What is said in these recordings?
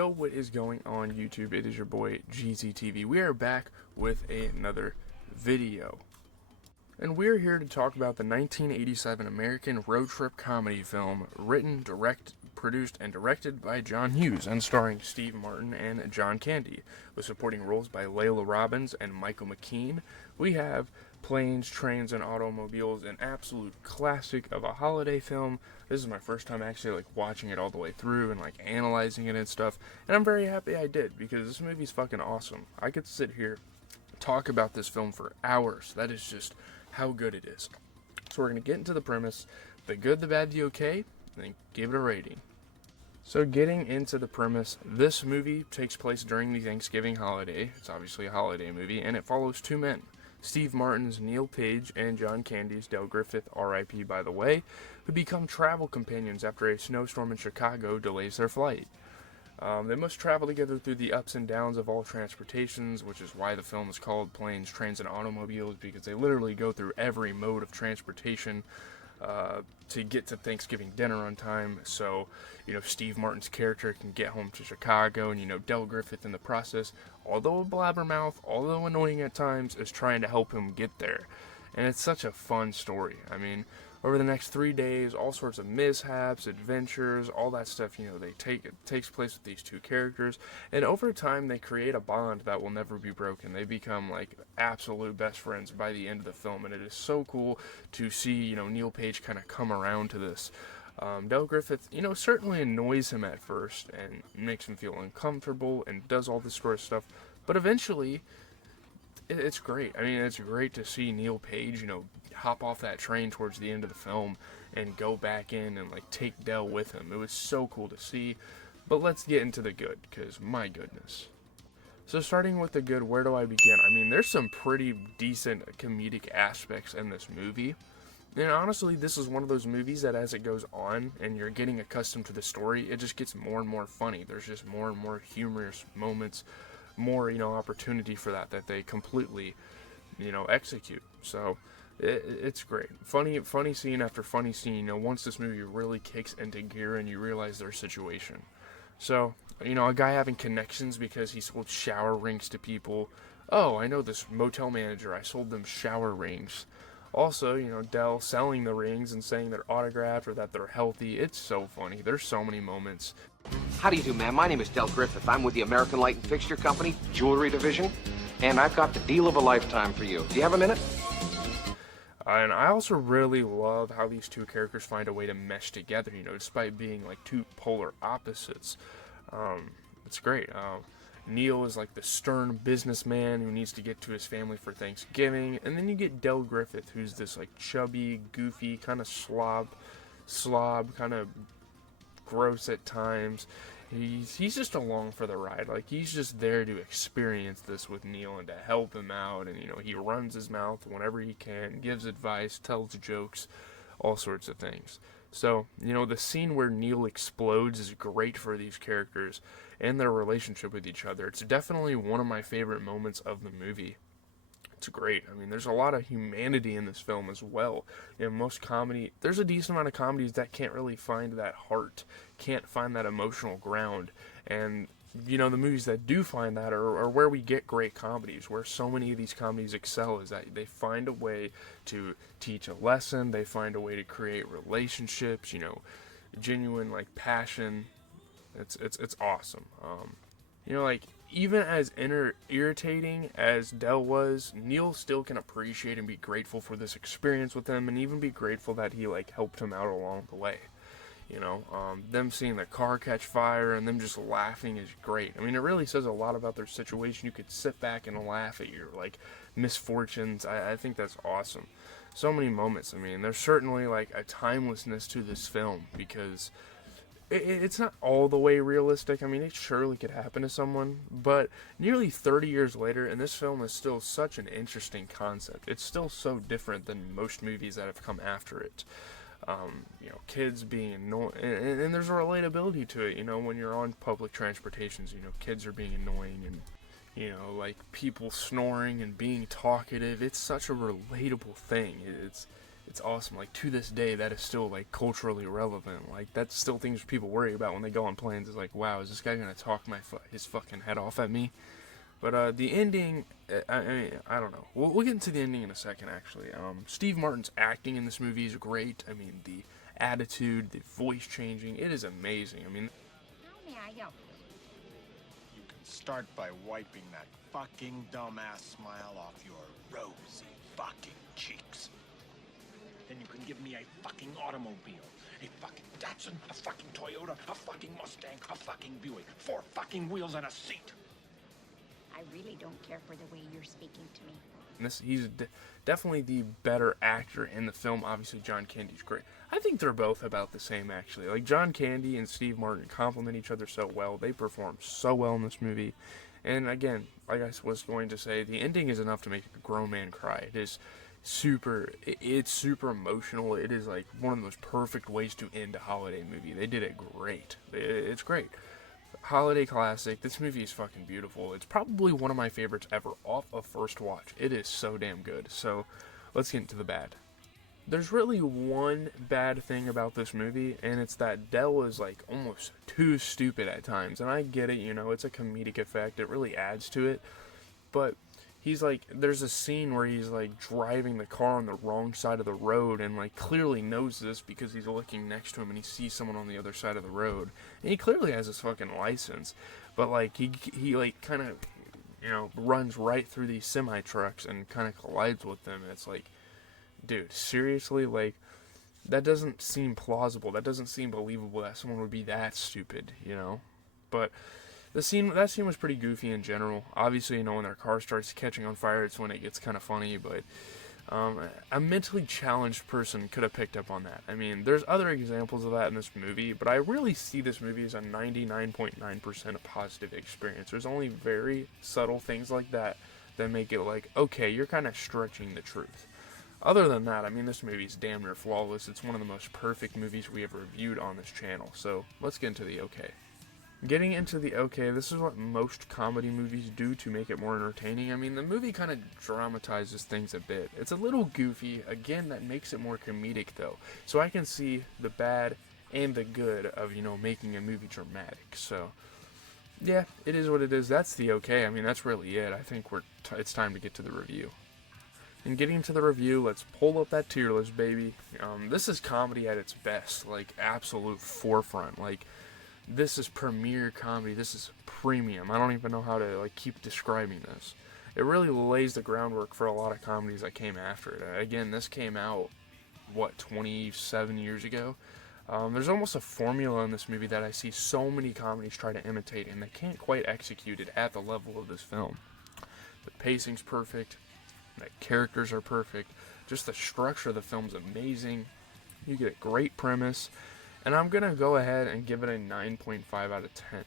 Yo, what is going on YouTube? It is your boy GZTV. We are back with another video. And we're here to talk about the 1987 American road trip comedy film written, produced, and directed by John Hughes and starring Steve Martin and John Candy, with supporting roles by Layla Robbins and Michael McKean. We have Planes, Trains, and Automobiles, an absolute classic of a holiday film. This is my first time actually watching it all the way through and analyzing it and stuff, and I'm very happy I did, because this movie's fucking awesome. I could sit here talk about this film for hours. That is just how good it is. So we're going to get into the premise, the good, the bad, the okay, and then give it a rating. So getting into the premise, this movie takes place during the Thanksgiving holiday. It's obviously a holiday movie, and it follows two men, Steve Martin's Neal Page and John Candy's Dale Griffith, R.I.P. by the way, who become travel companions after a snowstorm in Chicago delays their flight. They must travel together through the ups and downs of all transportations, which is why the film is called Planes, Trains, and Automobiles, because they literally go through every mode of transportation to get to Thanksgiving dinner on time. So, Steve Martin's character can get home to Chicago, and, Dale Griffith in the process, although a blabbermouth, although annoying at times, is trying to help him get there. And it's such a fun story. I mean, over the next 3 days, all sorts of mishaps, adventures, all that stuff, it takes place with these two characters, and over time they create a bond that will never be broken. They become absolute best friends by the end of the film, and it is so cool to see, Neal Page kind of come around to this. Dale Griffith, certainly annoys him at first and makes him feel uncomfortable and does all this sort of stuff, but eventually it's great. I mean, it's great to see Neal Page, hop off that train towards the end of the film and go back in and take Dell with him. It was so cool to see. But let's get into the good, because my goodness. So starting with the good, where do I begin? I mean, there's some pretty decent comedic aspects in this movie. And honestly, this is one of those movies that as it goes on and you're getting accustomed to the story, it just gets more and more funny. There's just more and more humorous moments, more, opportunity for that they completely, execute. So it's great. Funny scene after funny scene, once this movie really kicks into gear and you realize their situation. So, a guy having connections because he sold shower rings to people. Oh, I know this motel manager, I sold them shower rings. Also, Dell selling the rings and saying they're autographed or that they're healthy. It's so funny. There's so many moments. How do you do, ma'am? My name is Del Griffith. I'm with the American Light and Fixture Company, Jewelry Division, and I've got the deal of a lifetime for you. Do you have a minute? And I also really love how these two characters find a way to mesh together, despite being two polar opposites. It's great. Neal is the stern businessman who needs to get to his family for Thanksgiving, and then you get Dale Griffith, who's this chubby, goofy, kind of slob, kind of gross at times. He's just along for the ride. He's just there to experience this with Neal and to help him out, and he runs his mouth whenever he can, gives advice, tells jokes, all sorts of things. So, the scene where Neal explodes is great for these characters and their relationship with each other. It's definitely one of my favorite moments of the movie. It's great. I mean, there's a lot of humanity in this film as well. Most comedy, there's a decent amount of comedies that can't really find that heart, can't find that emotional ground. And, the movies that do find that are where we get great comedies, where so many of these comedies excel, is that they find a way to teach a lesson, they find a way to create relationships, genuine, passion. It's awesome. Even as irritating as Dell was, Neal still can appreciate and be grateful for this experience with him, and even be grateful that he helped him out along the way. Them seeing the car catch fire and them just laughing is great. I mean, it really says a lot about their situation. You could sit back and laugh at your misfortunes. I think that's awesome. So many moments. I mean, there's certainly a timelessness to this film, because it's not all the way realistic. I mean, it surely could happen to someone, but nearly 30 years later, and this film is still such an interesting concept. It's still so different than most movies that have come after it. Kids being annoying, and there's a relatability to it, when you're on public transportations, kids are being annoying, and, people snoring and being talkative. It's such a relatable thing. it's awesome. Like, to this day, that is still, like, culturally relevant. Like, that's still things people worry about when they go on planes. It's like, wow, is this guy gonna talk his fucking head off at me? But the ending, I don't know. We'll get into the ending in a second, actually. Steve Martin's acting in this movie is great. I mean, the attitude, the voice changing, it is amazing. I mean, How may I help you? You can start by wiping that fucking dumbass smile off your rosy fucking cheeks. Then you can give me a fucking automobile. A fucking Datsun, a fucking Toyota, a fucking Mustang, a fucking Buick. 4 fucking wheels and a seat. I really don't care for the way you're speaking to me. he's definitely the better actor in the film. Obviously, John Candy's great. I think they're both about the same, actually. Like, John Candy and Steve Martin complement each other so well. They perform so well in this movie. And again, like I was going to say, the ending is enough to make a grown man cry. It's super emotional. It is like one of the most perfect ways to end a holiday movie. They did it great. It's great. Holiday classic. This movie is fucking beautiful. It's probably one of my favorites ever off of first watch. It is so damn good. So let's get into the bad. There's really one bad thing about this movie, and it's that Del is like almost too stupid at times. And I get it, you know, it's a comedic effect. It really adds to it. But he's like, there's a scene where he's like driving the car on the wrong side of the road, and like clearly knows this because he's looking next to him and he sees someone on the other side of the road. And he clearly has his fucking license. But like he like kind of, you know, runs right through these semi trucks and kind of collides with them. And it's like, dude, seriously, like, that doesn't seem plausible. That doesn't seem believable that someone would be that stupid, you know? But that scene was pretty goofy in general. Obviously, you know, when their car starts catching on fire, it's when it gets kind of funny, but a mentally challenged person could have picked up on that. I mean, there's other examples of that in this movie, but I really see this movie as a 99.9% a positive experience. There's only very subtle things like that make it like, okay, you're kind of stretching the truth. Other than that, I mean, this movie's damn near flawless. It's one of the most perfect movies we ever reviewed on this channel. So let's get into the okay. Getting into the okay, this is what most comedy movies do to make it more entertaining. I mean, the movie kind of dramatizes things a bit. It's a little goofy. Again, that makes it more comedic, though. So I can see the bad and the good of, you know, making a movie dramatic. So, yeah, it is what it is. That's the okay. I mean, that's really it. I think it's time to get to the review. And getting to the review, let's pull up that tier list, baby. This is comedy at its best, like absolute forefront. Like, this is premier comedy. This is premium. I don't even know how to like keep describing this. It really lays the groundwork for a lot of comedies that came after it. Again, this came out, 27 years ago. There's almost a formula in this movie that I see so many comedies try to imitate, and they can't quite execute it at the level of this film. The pacing's perfect. The characters are perfect. Just the structure of the film's amazing. You get a great premise. And I'm going to go ahead and give it a 9.5 out of 10.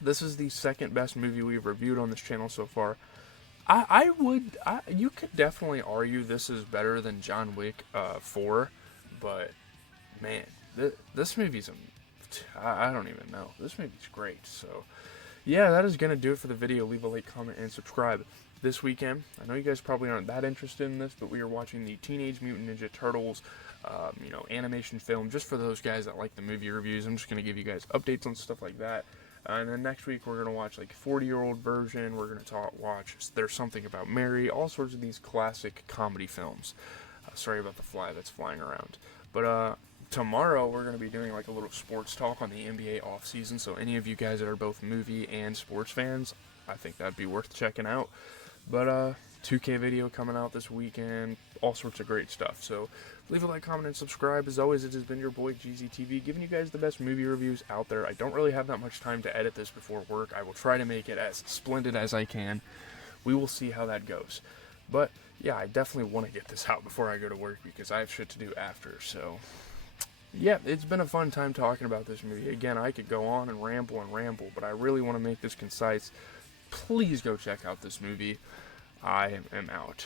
This is the second best movie we've reviewed on this channel so far. You could definitely argue this is better than John Wick 4. But, man, this movie's, I don't even know. This movie's great. So, yeah, that is going to do it for the video. Leave a like, comment, and subscribe. This weekend, I know you guys probably aren't that interested in this, but we are watching the Teenage Mutant Ninja Turtles, animation film, just for those guys that like the movie reviews. I'm just going to give you guys updates on stuff like that. And then next week, we're going to watch, like, 40-year-old version. We're going to watch There's Something About Mary, all sorts of these classic comedy films. Sorry about the fly that's flying around. But, tomorrow, we're going to be doing, like, a little sports talk on the NBA offseason, so any of you guys that are both movie and sports fans, I think that'd be worth checking out. But, 2K video coming out this weekend, all sorts of great stuff. So, leave a like, comment, and subscribe. As always, it has been your boy, GZTV, giving you guys the best movie reviews out there. I don't really have that much time to edit this before work. I will try to make it as splendid as I can. We will see how that goes. But, yeah, I definitely want to get this out before I go to work because I have shit to do after. So, yeah, it's been a fun time talking about this movie. Again, I could go on and ramble, but I really want to make this concise. Please go check out this movie. I am out.